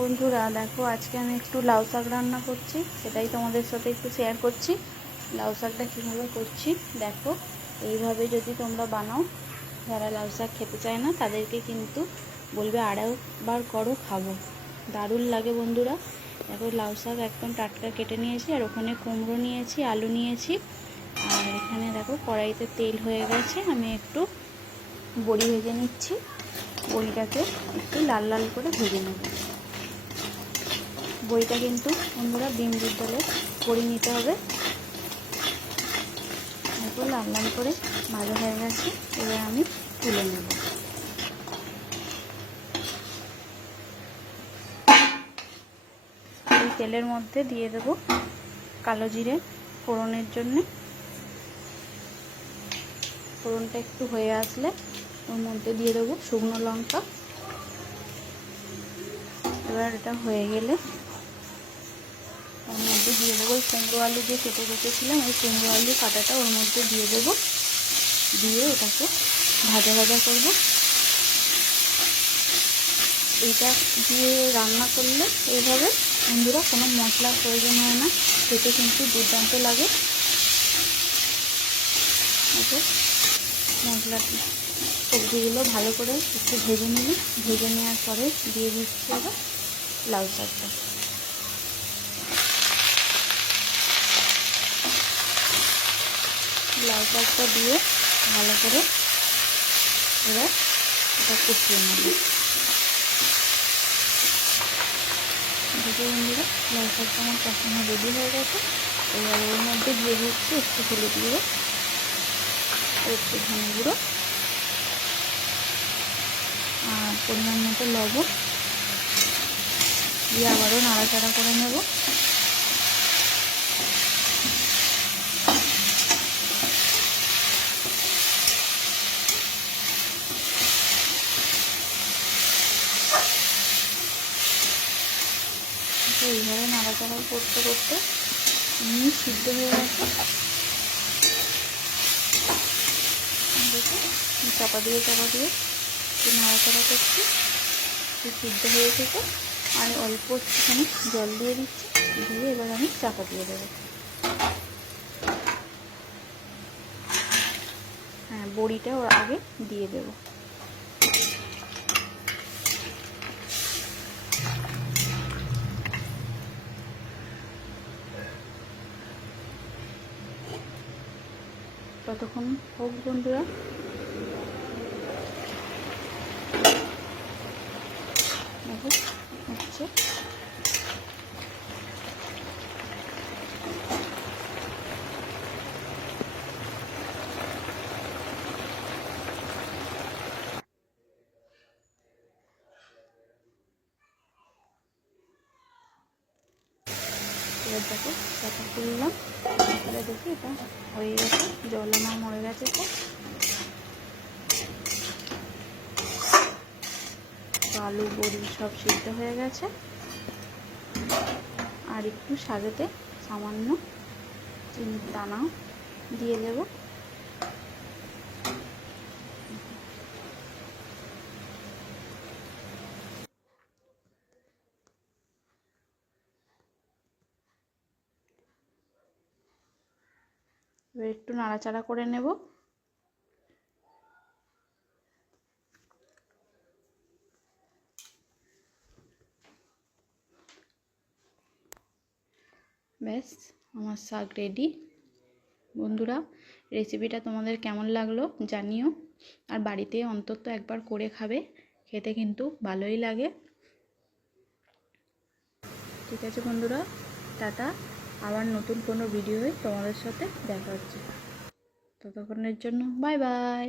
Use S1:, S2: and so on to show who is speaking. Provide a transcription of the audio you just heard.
S1: বন্ধুরা, দেখো আজকে আমি একটু লাউ শাক রান্না করছি, সেটাই তোমাদের সাথে একটু শেয়ার করছি। লাউ শাকটা কীভাবে করছি, দেখো। এইভাবে যদি তোমরা বানাও, যারা লাউ শাক খেতে চায় না, তাদেরকে কিন্তু বলবে আড়াইবার করো, খাব। দারুণ লাগে বন্ধুরা। দেখো, লাউ শাক একদম টাটকা কেটে নিয়েছি, আর ওখানে কুমড়ো নিয়েছি, আলু নিয়েছি। আর এখানে দেখো, কড়াইতে তেল হয়ে গেছে, আমি একটু বড়ি ভেজে নিচ্ছি। বড়িটাকে একটু লাল লাল করে ভেজে নেব। বড়িটা কিন্তু বন্ধুরা ডিম বিদ্যালয়ে করে নিতে হবে। দেখো লাল লাল করে ভাজা হয়ে গেছে, এবার আমি তুলে নেব। তেলের মধ্যে দিয়ে দেব কালো জিরে ফোড়নের জন্যে। ফোড়নটা একটু হয়ে আসলে ওর মধ্যে দিয়ে দেবো শুকনো লঙ্কা। এবার এটা হয়ে গেলে ওর মধ্যে দিয়ে দেবো। ওই কুমড়ো আলু যে কেটে রেখেছিলাম, ওই কুমড়ো আলু কাটাটা ওর মধ্যে দিয়ে দেবো। দিয়ে ওটাকে ভাজা ভাজা করব। এইটা দিয়ে রান্না করলে এইভাবে বন্ধুরা কোনো মশলার প্রয়োজন হয় না, খেতে কিন্তু দুর্দান্ত লাগে। ওকে মশলা সবজিগুলো ভালো করে একটু ভেজে নিবি ভেজে নেওয়ার পরে দিয়ে দিচ্ছি আবার লাউ শাকটা। লাউ শাকটা দিয়ে ভালো করে এবার এটা কষিয়ে নেব। দুটো বন্ধুরা শাকটা আমার কষানো রেডি হয়ে গেছে। এবার ওর মধ্যে দিয়ে দিচ্ছি একটু হলুদ গুঁড়ো একটু ধনে গুঁড়ো আর পরিমাণ মতো লবণ। দিয়ে আবারও নাড়াচাড়া করে নেব। এইভাবে নাড়াচাড়া করতে করতে এমনি সিদ্ধ হয়ে গেছে। চাপা দিয়ে চাপা দিয়ে নাড়াচাড়া করছি। সিদ্ধ হয়ে থেকে আর অল্প একটুখানি জল দিয়ে দিচ্ছি। দিয়ে এবার আমি চাপা দিয়ে দেবো। হ্যাঁ বড়িটা ওর আগে দিয়ে দেবো। ততক্ষণ হোক বন্ধুরা। হচ্ছে। দেখো চাপা তুললাম তারপরে দেখি এটা হয়ে গেছে, জল আমার মরে গেছে তো। আলু, বড়ি সব সিদ্ধ হয়ে গেছে। আর একটু সাজাতে সামান্য চিনির দানা দিয়ে দেব। এবার একটু নাড়াচাড়া করে নেব। ব্যাস, আমার শাক রেডি বন্ধুরা রেসিপিটা তোমাদের কেমন লাগল জানিও। আর বাড়িতে অন্তত একবার করে খাবে, খেতে কিন্তু ভালোই লাগে। ঠিক আছে বন্ধুরা, টাটা। আবার নতুন কোনো ভিডিওয়ে তোমাদের সাথে দেখা হচ্ছে। ততক্ষণের জন্য বাই বাই